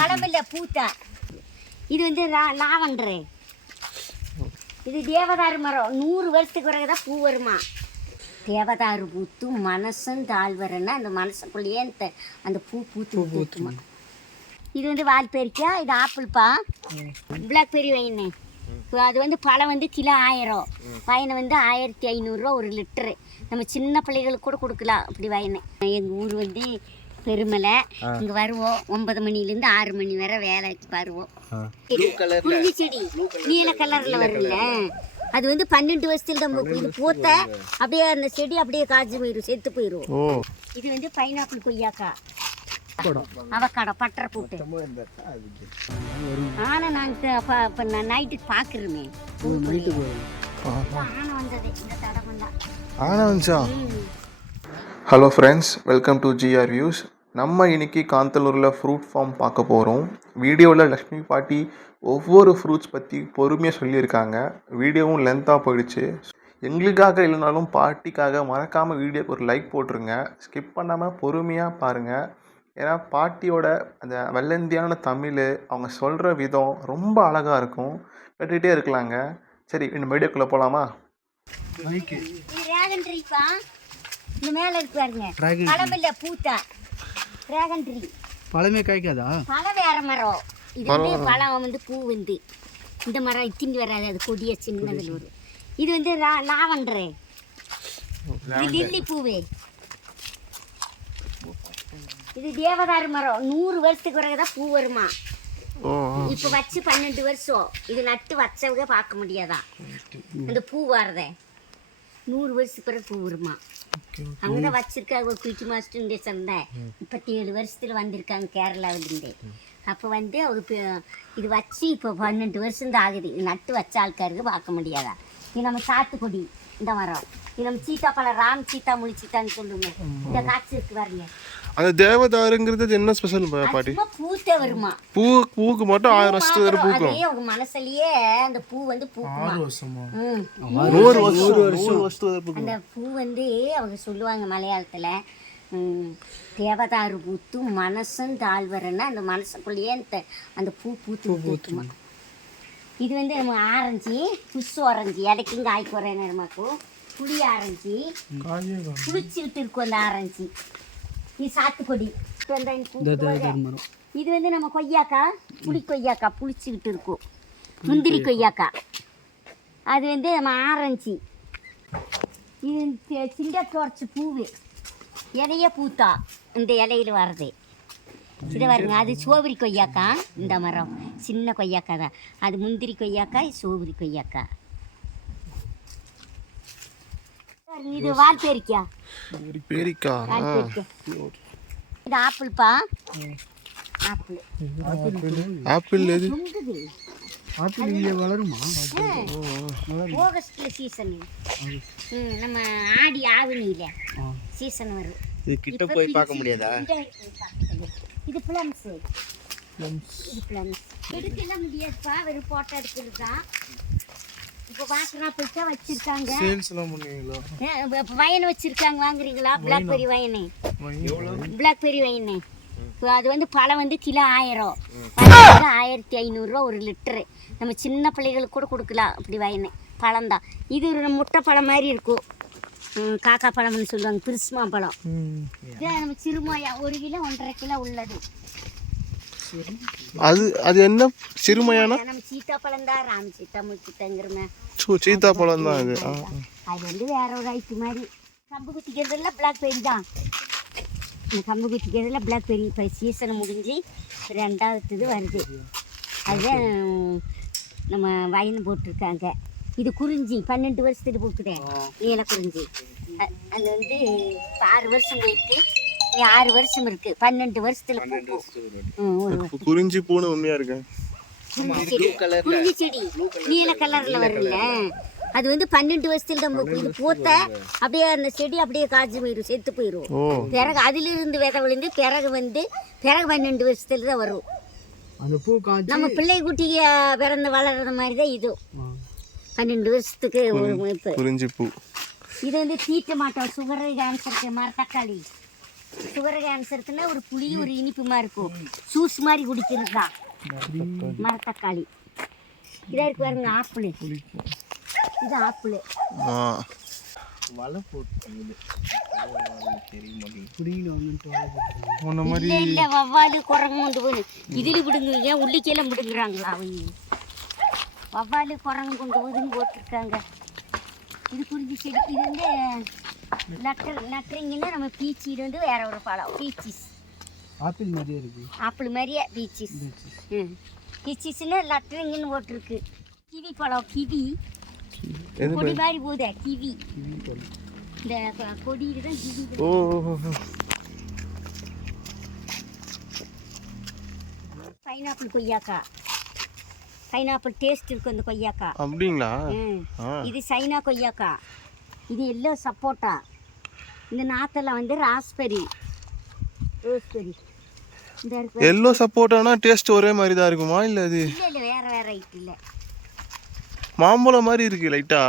பழமில்ல பூத்தா. இது வந்து லாவண்டரு. இது தேவதாரு மரம். 100 வருஷத்துக்கு பிறகுதான் பூ வருமா. தேவதாரு பூத்து மனசும் தாழ்வரன்னா அந்த மனசுக்குள்ளேயே அந்த பூ பூத்துமா. இது வந்து வால்பேரிக்கா. இது ஆப்பிள்ப்பா. Blackberry wine. அது வந்து பழம் வந்து கிலோ 1000. வயனை வந்து 1500 ரூபா 1 லிட்டரு. நம்ம சின்ன பிள்ளைகளுக்கு கூட கொடுக்கலாம் அப்படி வயனை. எங்கள் ஊர் வந்து பெருமலை. இங்கே வருவோம் 9 மணிலேருந்து 6 மணி வரை வேலைக்கு வருவோம். புளிஞ்சி செடி நீல கலரில் வரும்ல, அது வந்து 12 வருஷத்துல தான் இது பூத்த அப்படியே அந்த செடி அப்படியே காய்ச்சி போயிடும், செத்து போயிடும். இது வந்து பைனாப்பிள் கொய்யாக்கா, அவக்காடோ, பட்டரை போட்டு. ஆனா நாங்கள் நான் நைட்டுக்கு பார்க்குறோமே ஆனை வந்தது இந்த தடவை தான். ஆனை வந்துச்சா? Hello friends, welcome to GR views. நம்ம இன்னைக்கு காந்தலூரில் ஃப்ரூட் ஃபார்ம் பார்க்க போகிறோம். வீடியோவில் லக்ஷ்மி பாட்டி ஒவ்வொரு ஃப்ரூட்ஸ் பற்றி பொறுமையாக சொல்லியிருக்காங்க. வீடியோவும் லென்த்தாக போயிடுச்சு. எங்களுக்காக இல்லைனாலும் பாட்டிக்காக மறக்காமல் வீடியோக்கு ஒரு லைக் போட்டுருங்க. ஸ்கிப் பண்ணாமல் பொறுமையாக பாருங்கள். ஏன்னா பாட்டியோட அந்த வெள்ளந்தியான தமிழ், அவங்க சொல்கிற விதம் ரொம்ப அழகாக இருக்கும். கேட்டுகிட்டே இருக்கலாங்க. சரி, இந்த வீடியோக்குள்ளே போகலாமா? இந்த மேலே இருக்கு பாருங்க, பழமில்ல பூத்தா டிராகன் ட்ரீ. பழமே காய்க்காதா? பழம் வேற மரம். இது வந்து பழம் வந்து பூ வந்து இந்த மரம் இத்திண்டி வராது, அது கொடிய சின்னதில் வரும். இது வந்து லாவண்டரு. இது லில்லி பூவே. இது தேவதாரு மரம். 100 வருஷத்துக்கு பிறகுதான் பூ வருமா. இப்போ வச்சு 12 வருஷம். இது நட்டு வச்சவங்க பார்க்க முடியாதா அந்த பூ வரத. 100 வருஷத்துக்கு பிறகு பூ வருமா. அங்கதான் வச்சிருக்காங்க ஒரு குயிட்டி மாஸ்டர் சந்தை. 37 வருஷத்துல வந்திருக்காங்க கேரளாவிலிருந்து. அப்போ வந்து அவருக்கு இது வச்சு இப்போ 12 வருஷம் தான் ஆகுது. இது நட்டு வச்ச ஆள்காருக்கு பார்க்க முடியாதா. இது நம்ம சாத்துக்குடி இந்த மரம். இது நம்ம சீத்தாப்பழம், ராம் சீத்தா, முழி சீத்தான்னு சொல்லுவோம். இந்த காய்ச்சி இருக்கு பாருங்க. அந்த தேவதாருங்கிறது என்ன ஸ்பெஷல் பாட்டி? பூத்த வருமா. பூக்கு மட்டும் 1000 வருஷத்துக்கு வரை பூக்கும். அதே உங்க மனசுலயே அந்த பூ வந்து பூக்குமா. 100 வருஷம் அந்த பூ வந்து அவங்க சொல்லுவாங்க மலையாளத்துல, தேவதாரு பூத்து மனசும் தாழ்வரன்னா அந்த மனசுக்குள்ளேயே அந்த பூ பூத்துமா. இது வந்து நம்ம ஆரஞ்சு, புஷ் ஆரஞ்சு, இடைக்கும் காய்க்கு வர நேரமாக்கும். புளி ஆரஞ்சு புளிச்சுக்கிட்டு இருக்கும் அந்த ஆரஞ்சு. இது சாத்துக்கொடி. இது வந்து நம்ம கொய்யாக்கா, புளி கொய்யாக்கா புளிச்சுக்கிட்டு இருக்கும். முந்திரி கொய்யாக்கா அது வந்து நம்ம ஆரஞ்சு. இது சிங்கத்தோர்ச்சி பூவு, இலைய பூத்தா இந்த இலையில் வர்றது. இதை வருங்க, அது சோவரி கொய்யாக்கா. இந்த மரம் சின்ன கொய்யாக்கா தான். அது முந்திரி கொய்யாக்கா, இது சோவரி கொய்யாக்கா. இது வால்பேரிக்கா. இது ஆப்பிள்ப்பா. ஆப்பிள் ஆப்பிள் எது? ஆப்பிள் இங்கே வளருமா? ஆகஸ்ட்ல சீசன். நம்ம ஆடி ஆவணியில சீசன் வரும். இது கிட்ட போய் பார்க்க முடியாதா? இது பிளம்ஸ். இது பிளம்ஸ் எடுக்கலாம் முடியாதுப்பா, வெறும் போட்டோ எடுக்கிறது தான். இப்போ வாசனா போயிட்டா வச்சிருக்காங்க. சேல்ஸ்லாம் பண்ணுவீங்களா? வயன் வச்சிருக்காங்க, வாங்குறீங்களா? பிளாக்பெரி வயனு. பிளாக்பெரி வயனு. அது வந்து பழம் வந்து கிலோ 1000. 1500 ரூபா 1 லிட்டரு. நம்ம சின்ன பிள்ளைகளுக்கு கூட கொடுக்கலாம் அப்படி வயனு. பழம்தான் இது. ஒரு முட்டை பழம் மாதிரி இருக்கும். காக்கா பழம்னு சொல்லுவாங்க, பிரிஸ்மா பழம். இது நம்ம சிறுமாயா 1 கிலோ 1.5 கிலோ உள்ளது. அது என்ன சிறுமையான? நம்ம சீத்தாப்பழம் தான், ராம் சீத்தா, முழி சீத்தாங்கிறமே. சீத்தாப்பழம் தான் அது. அது வந்து வேற ஒரு ஐட்டு மாதிரி. கம்பு குத்திக்கிறதுல பிளாக்பெரி தான். இந்த கம்பு குத்திக்கிறதுல பிளாக்பெரி இப்போ சீசனை முடிஞ்சு 2வது வருது. அதுதான் நம்ம வயன் போட்டிருக்காங்க. இது குறிஞ்சி 12 வருஷத்துக்கு பூக்குதேன், நீல குறிஞ்சி. அது வந்து 6 வருஷம் போயிட்டு 6 வருஷம் இருக்கு. 12 வருஷத்துல குறிஞ்சி பூன்னு உண்மையா இருக்கு. குறிஞ்சி செடி நீல கலர்ல வரும்ல, அது வந்து 12 வருஷத்துல தான் பூக்கும். இது பூத்த அப்படியே அந்த செடி அப்படியே காய்ச்சி போயிடும், செத்து போயிடும். பிறகு அதுல இருந்து விதை விழுந்து பிறகு 12 வருஷத்துல தான் வரும். நம்ம பிள்ளை குட்டிக்கு பிறந்து வளர்ற மாதிரி தான் இது. 12 வருஷத்துக்கு குறிஞ்சி பூ. இது வந்து தீட்ட மாட்டோம், சுகர் கேன்சருக்கு மாதிரி. தக்காளி சுகர் கேன்சருக்குன்னா ஒரு புளி ஒரு இனிப்புமா இருக்கும், ஜூஸ் மாதிரி குடிக்கிறது தான் மரத்தக்காளி. இதாக இருக்கு பாருங்க ஆப்பிள், இது ஆப்பிள். வலை போட்டு இல்லை இல்லை வவ்வாலு குரங்கு கொண்டு போய் இதில் விடுங்க, உள்ளிக்கெல்லாம் விடுங்குறாங்களா அவங்க? வவ்வாலு குரங்கு கொண்டு போதுன்னு போட்டிருக்காங்க. இது குறிஞ்சி செடி. இது வந்து நட்டுறீங்கன்னா நம்ம பீச்சி. இது வந்து வேற ஒரு பழம் பீச்சிஸ். ஆப்பிள் மாதிரியே இருக்குது. ஆப்பிள் மாதிரியே பீச்சிஸ். பீச்சிஸ்ன்னு நட்டுறீங்கன்னு போட்டிருக்கு. கிவி பழம், கிவி கொடி மாதிரி போதே கிவி. இந்த கொடியில தான் கிவி. பைனாப்பிள் கொய்யாக்கா. பைனாப்பிள் டேஸ்ட் இருக்கும் இந்த கொய்யாக்கா. அப்படிங்களா? இது சைனா கொய்யாக்கா. இது எல்லோ சப்போட்டா. இந்த நாத்தெல்லாம் வந்து ராஸ்பெரி, ரோஸ்பெரி. இந்த இருக்கு எல்லோ சப்போட்டானா டேஸ்ட் ஒரே மாதிரி தான் இருக்குமா இல்லை அது? இல்லை இல்லை வேற வேற ஐட்டம் இல்லை. மாம்பழம் மாதிரி இருக்கு லைட்டா.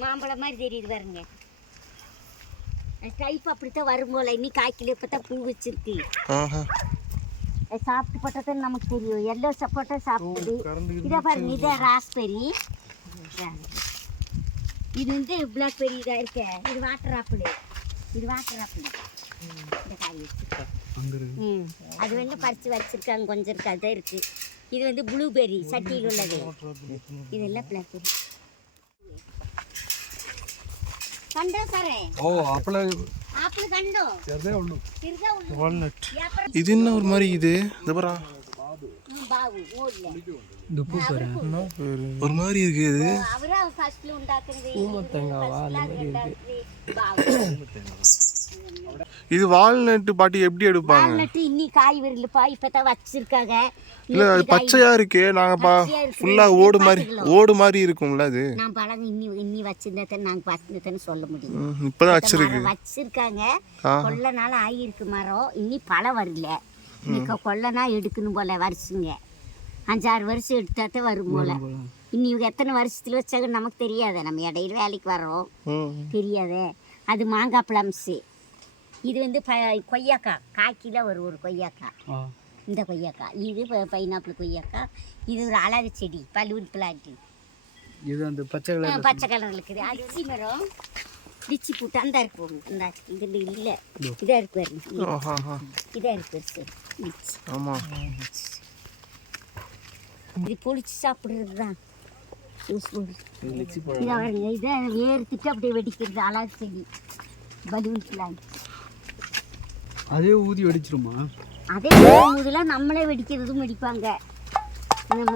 மாம்பழம் மாதிரி தெரியுது பாருங்க. டைப் அப்படித்தான் வரும் போல. இன்னி காய்க்கல, இப்போ தான் பூ வச்சிருக்கு. சாப்பிட்டு போட்டதான் நமக்கு தெரியும். எல்லோ சப்போட்டா சாப்பிடுது. இதை பாருங்க, இதை ராஸ்பெரி. இது வந்து பிளாக்பெரி. இதாக இருக்க இது வாட்டர் ஆப்பிள். இது வாட்டர் ஆப்பிள். இந்த காய் வச்சுருக்கேன். அது வந்து பறித்து வச்சிருக்காங்க, கொஞ்சம் இருக்கு, அதுதான் இருக்கு. இது வந்து ப்ளூபெர்ரி சட்டியில் உள்ளது. இதெல்லாம் பிளாக்பெரி. கண்டோ சாரே? ஓ ஆப்பிள் ஆப்பிள் கண்டோ ചെറുതേ ഉള്ളൂ. வால்நட். இது என்ன ஒரு மாதிரி இது? இந்த பாரா பாவு ஓடல. துப்பு போறேன். ஒரு மாதிரி இருக்கு இது. அவரா ஃபர்ஸ்ட்ல உண்டாக்குறது ஊமத்தங்காவா அந்த மாதிரி இருக்கு. பாவு. இது வால்நட் பாட்டி எப்படி எடுப்பாங்க? வால்நட் இன்னி காய் வரலப்பா, இப்பதான் வச்சிருக்காங்க. இல்ல அது பச்சையா இருக்கு. நாங்க ஃபுல்லா ஓடு மாதிரி இருக்கும்ல அது. நான் பழம் இன்னி வச்சிருந்தேன், நாங்க பத்தினதுன்னு சொல்ல முடியும். இப்பதான் வச்சிருக்காங்க. கொள்ள நாள் ஆகியிருக்கு மரம். இன்னி பழம் வரல. இன்னைக்கு கொள்ளனா எடுக்கணும் போல வருஷங்க. 5-6 வருஷம் எடுத்தாதான் வரும் போல. இன்னி எத்தனை வருஷத்துல வச்சாங்க நமக்கு தெரியாத. நம்ம இடையில வேலைக்கு வரோம், தெரியாத. அது மாங்காய் பிளம்ஸு. இது வந்து கொய்யாக்கா. காய்க்கில ஒரு கொய்யாக்கா. இந்த கொய்யாக்கா. இது பைனாப்பிள் கொய்யாக்கா. இது ஒரு அழகு செடி, பலூன் பிளான்ட். இது அந்த பச்சை கலர் இருக்குது. அரிசி மரம் லிச்சி பூட்டு அந்த இருக்கு. அந்த இது இல்லை, இதாக இருக்கு பாருங்க. இதாக இருக்கு சார் லிச்சி. இது பொழிச்சு சாப்பிட்றது தான். இதை பாருங்க, இதை ஏறுத்துட்டு அப்படியே வெடிக்கிறது. அழகு செடி, பலூன் பிளான்ட். அதே ஊதி வெடிச்சிருமா? அதே ஊதிலாம் நம்மளே வெடிக்கிறதும் வெடிப்பாங்க. நம்ம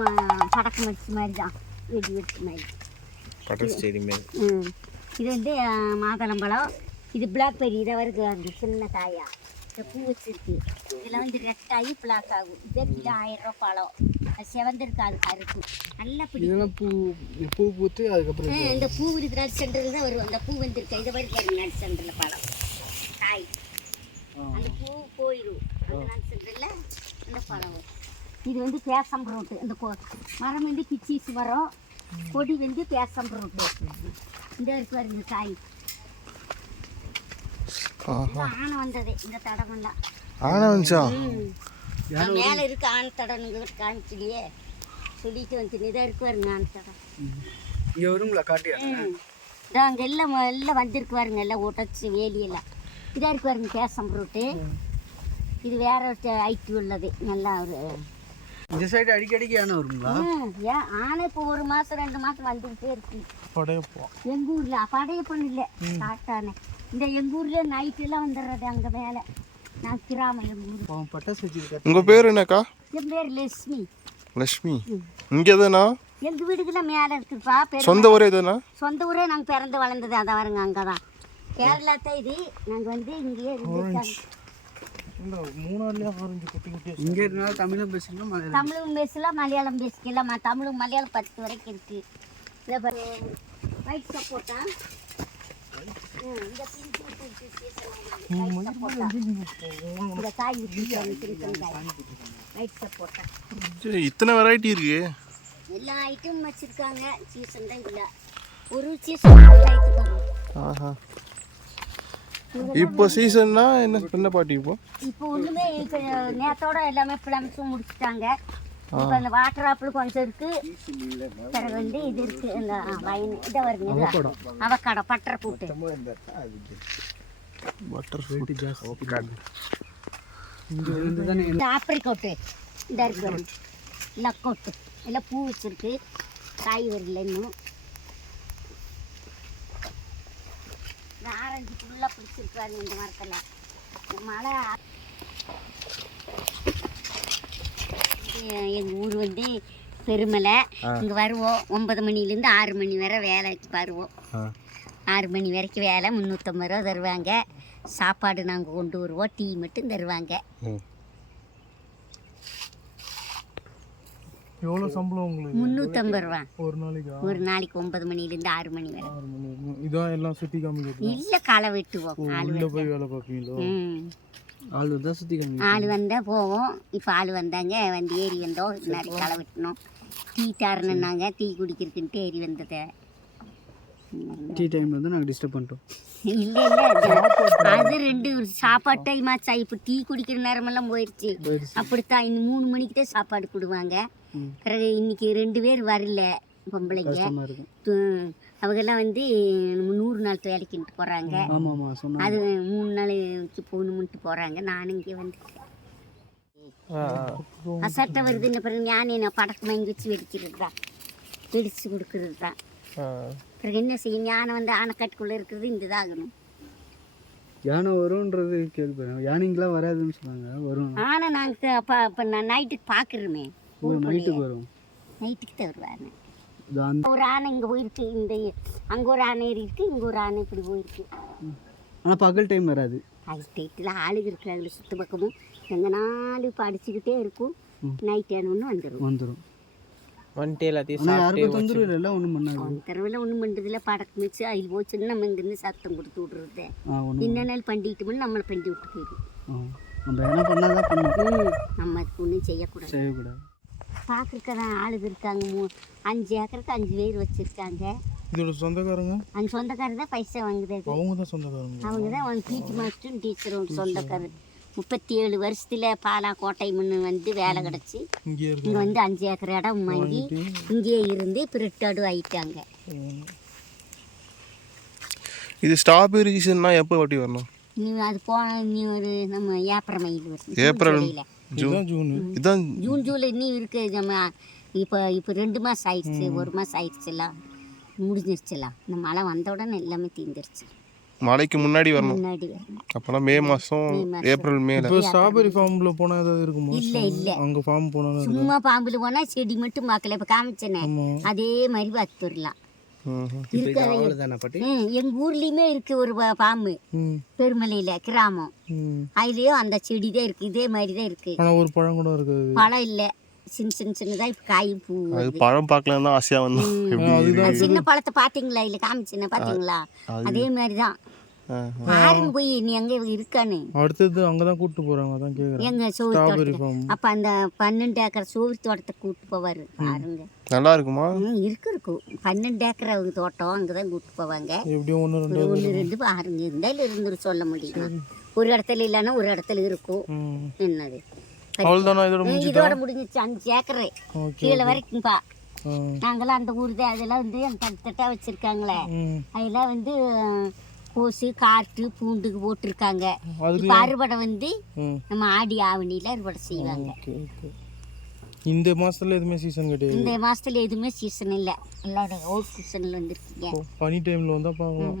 படக்கு மடிச்சு மாதிரி தான், வெடிச்சு மாதிரி. இது வந்து மாதுளம்பழம். இது பிளாக்பெரி. இதை வருது அந்த சின்ன காயா. இந்த பூ வச்சிருக்கு. இதெல்லாம் வந்து ரெட்டாகி பிளாக் ஆகும். இதே கிலோ 1000 ரூபா பழம். அது செவந்திருக்காது, கருப்பு. நல்லா பிடிக்கும். பூ பூத்து அதுக்கப்புறம் இந்த பூ இருக்கு நட் சென்டரில் தான் வரும். அந்த பூ வந்துருக்கு. இதை வரைக்கும் நட் சென்டரில் பழம் காய். அந்த பூ போயிடும். அந்த நட் சென்டரில் அந்த பழம் வரும். இது வந்து பேசம் ரோட்டு. இந்த மரம் வந்து கிச்சீஸ் மரம். கொடி வந்து பேசம் ரோட்டு. இந்த இருக்கு வருங்க காய். ஆனை வந்தது. இந்த தடமெல்லாம் ஆனை வந்துச்சா? மேலே இருக்கு ஆண் தடனுங்க காமிச்சிலையே சொல்லிட்டு வந்து. இதாக இருக்கு வருங்க ஆண் தடம். இங்கே வருங்களா காட்டியா? அங்கே எல்லாம் வந்திருக்கு பாருங்க, எல்லாம் உடச்சி வேலியெல்லாம். இதாக இருக்கு பாருங்க பேசம் ரோட்டு. இது வேற ஒரு ஐட்டு உள்ளது. நல்லா ஒரு இந்த சைடு அடிக்கடிக்கு ஆனை வருங்களா? ஏன் ஆனை இப்போ 1 மாதம் 2 மாதம் வந்துக்கிட்டே இருக்கு. எங்கள் ஊரில் படையப்பன் இல்லை, காட்டானை. இந்த எங்கள் ஊரில் நைட்டெல்லாம் வந்துடுறது அங்கே மேலே. நான் கிராமம் எங்கள் ஊர். பட்டாசு வச்சுருக்கேன். உங்கள் பேர் என்னக்கா? என் பேர் லட்சுமி. லட்சுமி. இங்கே எதுனா? எங்கள் வீடுக்கெல்லாம் மேலே இருக்குப்பா. சொந்த ஊரே எதுனா? சொந்த ஊரே நாங்கள் பிறந்து வளர்ந்தது அதான் வருங்க. அங்கே தான் கேரளா தான் இது. நாங்கள் வந்து இங்கேயே இருந்துருக்காங்க. இங்கே இருந்தாலும் தமிழும் பேசலாம், தமிழும் பேசலாம், மலையாளம் பேசிக்கலாம். தமிழும் மலையாளம் 10 வரைக்கும் இருக்கு. இதை ஒயிட் சப்போட்டா. இந்த காய் ஒயிட் சப்போட்டா. இத்தனை வெரைட்டி இருக்கு. எல்லா ஐட்டமும் வச்சிருக்காங்க. சீசன் தான் இல்லை, ஒரு சீசன். இப்போ சீசன்னா என்ன பாட்டி இப்போ இப்போ ஒன்றுமே இப்போ நேரத்தோட எல்லாமே பிளம்ஸும் முடிச்சுட்டாங்க. இப்போ அந்த வாட்டர் ஆப்பிள் கொஞ்சம் இருக்கு. பிறகு வந்து இது இருக்கு இந்த வயன் இதை வருங்க அவக்காடோ பட்டரை கூட்டு இந்த ஆப்ரிக்கோட்டு இந்த இருக்கு லக்கோட்டு எல்லாம் பூ வச்சிருக்கு. காய் வரல இன்னும். இந்த ஆரஞ்சு ஃபுல்லாக பிடிச்சிருக்காரு இந்த மரத்தில். மழை எங்கள் ஊர் வந்து பெருமலை. இங்கே வருவோம் 9 மணிலேருந்து 6 மணி வரை வேலைக்கு வருவோம். 6 மணி வரைக்கும் வேலை 350 ரூபா தருவாங்க. சாப்பாடு நாங்கள் கொண்டு வருவோம். டீ மட்டும் தருவாங்க. எவ்வளோ சம்பளம் உங்களுக்கு? 350 ரூபா ஒரு நாளைக்கு. ஒரு நாளைக்கு 9 மணிலேருந்து 6 மணி வரை. இதான் எல்லாம் சுற்றி காமிக்கிறது இல்லை களை வெட்டுவோம். உள்ள போய் வேலை பார்ப்பீங்களோ? ஆள் வந்தால் சுற்றி காமி ஆள் வந்தால் போவோம். இப்போ ஆள் வந்தாங்க. வந்து ஏறி வந்தோம். நிறைய களை வெட்டினோம். டீ தரணுன்னாங்க. டீ குடிக்கிறதுன்ட்டு ஏறி வந்தது. டீ டைமில் வந்து நாங்கள் டிஸ்டர்ப் பண்ணிட்டோம். இல்லை இல்லை அது 2 சாப்பாடு டைம் ஆச்சா. இப்போ டீ குடிக்கிற நேரமெல்லாம் போயிடுச்சு. அப்படித்தான் இன்னும் 3 மணிக்கு தான் சாப்பாடு கொடுவாங்க. பிறகு இன்னைக்கு 2 பேர் வரல பொம்பளைங்க. அவங்கெல்லாம் வந்து 100 நாள் வேலைக்குன்ட்டு போகிறாங்க. அது 3 நாளைக்கு போகணும்ட்டு போகிறாங்க. நானும் இங்கே வந்துட்டேன். அசட்டை வருதுன்னு பிறகு நான் படக்கு வாங்கி வச்சு வெடிக்கிறது தான். வெடிச்சு கொடுக்கறது தான். பிறகு என்ன செய்யும்? யானை வந்து ஆனைக்காட்டுக்குள்ளே இருக்கிறது இந்த இதாகணும். யானை வரும்ன்றது கேள்விப்பேன். யானைங்களாம் வராதுன்னு சொன்னாங்க. வரும். ஆனை நாங்கள் அப்போ நான் நைட்டுக்கு பார்க்குறோமே. நைட்டுக்கு வரும். நைட்டுக்கு தான் வருவாங்க. அந்த ஒரு ஆனை இங்கே போயிருக்கு. இந்த அங்கே ஒரு ஆனை ஏறி இருக்கு. இங்கே ஒரு ஆனை இப்படி போயிருக்கு. ஆனால் பகல் டைம் வராது. அது ஸ்டேட்டில் ஆளுக இருக்கிறாங்க. சுற்று பக்கமும் எந்த நாள் இப்போ அடிச்சுக்கிட்டே இருக்கும். நைட் ஆனோன்னு வந்துடும். வந்துட்டு எல்லாத்தையும் யாருக்கும் தொந்தரவு இல்லை. ஒன்றும் பண்ணாது. தெருவில் ஒன்றும் பண்ணுறதில்ல. படக்கு மிச்சு அதில் போச்சுன்னு நம்ம இங்கேருந்து சத்தம் கொடுத்து விட்றது. இன்ன நாள் பண்ணிட்டோம்னு நம்மளை பண்ணி விட்டு போயிடும். நம்ம என்ன பண்ணாதான் பண்ணுவோம். நம்ம அதுக்கு ஒன்றும் செய்யக்கூடாது. பார்க்குறதான் ஆளுங்க இருக்காங்க. 5 ஏக்கருக்கு 5 பேர் வச்சுருக்காங்க. இதோட சொந்தக்காரங்க? அந்த சொந்தக்காரர் தான் பைசா வாங்குறது. அவங்க தான் சொந்தக்காரங்க. அவங்க தான் பிடி மாஸ்டரும் டீச்சரும் சொந்தக்காரர். 37 வருஷத்தில் பாலாக்கோட்டை முன்னு வந்து வேலை கிடச்சி இங்கே வந்து 5 ஏக்கர் இடம் வாங்கி இங்கேயே இருந்து இப்போ ரிட்டார்டும் ஆகிட்டாங்க. இது ஸ்ட்ராபெரி சீசன்னா எப்போ வாட்டி வரணும்? நீ அது நீ ஒரு நம்ம ஏப்ரல் மயில் வரும். ஏப்ரல் இதான் ஜூன் ஜூலை நீ இருக்கு. நம்ம இப்போ 2 மாதம் ஆயிடுச்சு. 1 மாதம் ஆயிடுச்சுலாம் முடிஞ்சிருச்சுலாம். இந்த மழை வந்த உடனே எல்லாமே தீர்ந்துருச்சு. மழைக்கு முன்னாடி வரணும். முன்னாடி வரணும். அப்போலாம் மே மாதம் ஏப்ரல் மேல. இப்போ ஸ்ட்ராபெரி ஃபார்ம்ல போனால் ஏதாவது இருக்குமா? இல்லை அங்கே ஃபார்ம் போனால் சும்மா பாம்பில் போனால் செடி மட்டும் பார்க்கல. இப்போ காமிச்சேனே அதே மாதிரி பார்த்து வரலாம். எங்க ஊர்லயுமே இருக்கு ஒரு பாம்பு. பெருமலையில கிராமம். அதுலயும் அந்த செடி தான் இருக்கு. இதே மாதிரி தான் இருக்கு. ஒரு பழம் கூட இருக்கு. பழம் இல்ல. சின்னதா இப்ப காயும் பூ. பழம் பார்க்கலாம் தான் ஆசையா வந்தோம். சின்ன பழத்தை பாத்தீங்களா? இல்ல காமிச்சேன் பாத்தீங்களா? அதே மாதிரிதான். பாருங்க போய் நீ அங்க இருக்கானு. அடுத்தது அங்கதான் கூட்டு போறாங்க. அதான் கேக்குறேன். எங்க சோறு தோட்டம். அப்ப அந்த 12 ஏக்கர் சோறு தோட்டத்தை கூட்டு போவாரு. பாருங்க நல்லா இருக்குமா? இருக்கும். 12 ஏக்கர் அவங்க தோட்டம். அங்கதான் கூட்டு போவாங்க. எப்படியும் 1 2 பாருங்க இருந்தாலும் இருந்து சொல்ல முடியும். ஒரு இடத்துல இல்லைன்னா ஒரு இடத்துல இருக்கும். என்னது இதோட முடிஞ்சிச்சு. 5 ஏக்கர் கீழே வரைக்கும்பா. நாங்களாம் அந்த ஊர் தான். அதெல்லாம் வந்து தட்டா வச்சிருக்காங்களே. அதெல்லாம் வந்து கோசு காட்டு பூண்டுக்கு போட்டிருக்காங்க. இப்போ அறுவடை வந்து நம்ம ஆடி ஆவணியில அறுவடை செய்வாங்க. இந்த மாசத்துல எதுவுமே சீசன் கிடையாது. இந்த மாசத்துல எதுவுமே சீசன் இல்லை. எல்லாரும் ஓட் சீசன்ல வந்துருக்கீங்க. பனி டைம்ல வந்தா பாவம்.